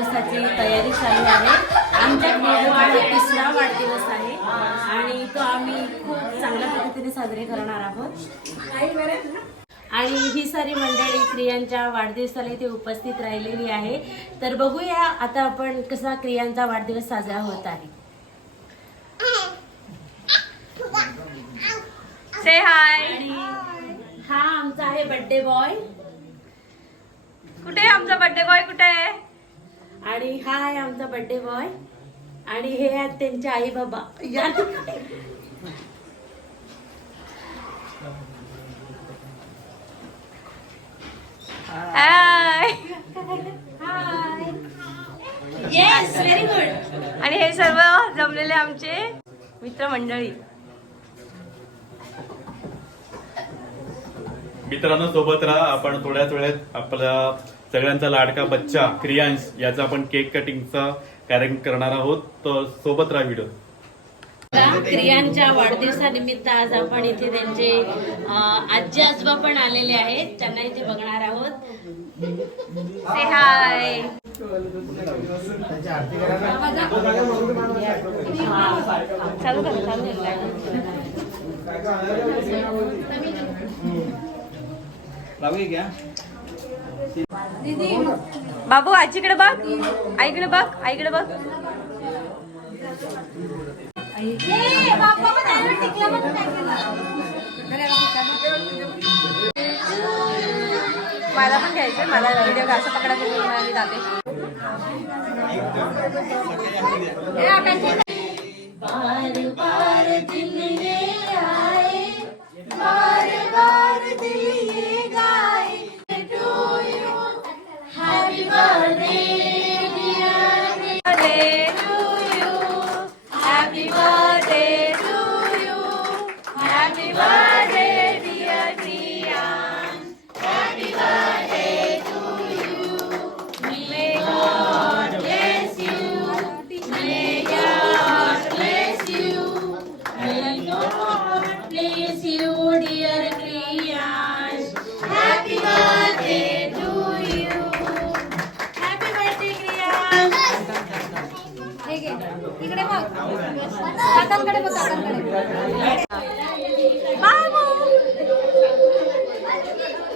वाढदिवसाची तयारी चालू आहे. आमच्या क्रियांचा तिसरा वाढदिवस आहे. आणि तो आम्ही खूप चांगल्या पद्धतीने साजरे करणार आहोत. आणि ही सारी मंडळी क्रियांच्या वाढदिवसाला इथे उपस्थित राहिलेली आहे. तर बघूया आता आपण कसा क्रियांचा वाढदिवस साजरा होत आहे. से हाय हा आमचा आहे बर्थडे बॉय कुठे आहे आमचा बर्थडे बॉय कुठे आहे? आणि हा आहे आमचा बर्थडे बॉय आणि हे आहेत त्यांचे आई बाबा. या. हाय येस व्हेरी गुड आणि हे सर्व जमलेले आमचे मित्रमंडळी. मित्रांनो सोबत राहा. आपण थोड्याच वेळात आपला सगळ्यांचा लाडका बच्चा क्रियांश याचा आपण केक कटिंगचा कार्यक्रम करणार आहोत. तर सोबत राहा व्हिडिओ क्रियांच्या वाढदिवसानिमित्त आज आपण इथे त्यांचे आजी आजोबा पण आलेले आहेत. त्यांना इथे बघणार आहोत. हाय चालू कर चालू कर. बाबू आजीकडे बघ. आईकडे बघ आईकडे बघ. मला पण घ्यायचंय मला व्हिडिओ असं पकडायचं जाते. इकडे बघ. काकांकडे बघ काकांकडे. बाबू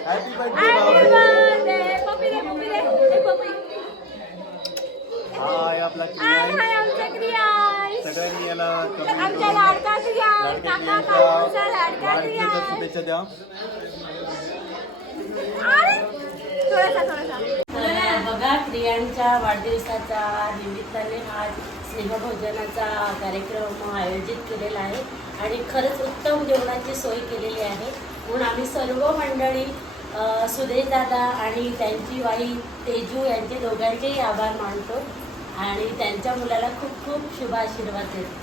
happy birthday. पप्पी दे पप्पी दे ए, पप्पी हाय आपला हाय हाय आमच्या क्रियाश सगळ्यांनी याला आमच्या लाडका क्रियाश काका काकूचा लाडका वाढदिवसाच्या क्रियाश शुभेच्छा द्या. अरे थोडासा थोडासा. बघा स्त्रियांच्या वाढदिवसाच्या निमित्ताने हा स्नेहभोजनाचा कार्यक्रम आयोजित केलेला आहे आणि खरंच उत्तम जेवणाची सोय केलेली आहे. म्हणून आम्ही सर्व मंडळी अ, दादा आणि त्यांची वाई तेजू यांचे दोघांचेही आभार मानतो आणि त्यांच्या मुलाला खूप खूप शुभ आशीर्वाद देतो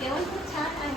जेवण खूप छान आहे.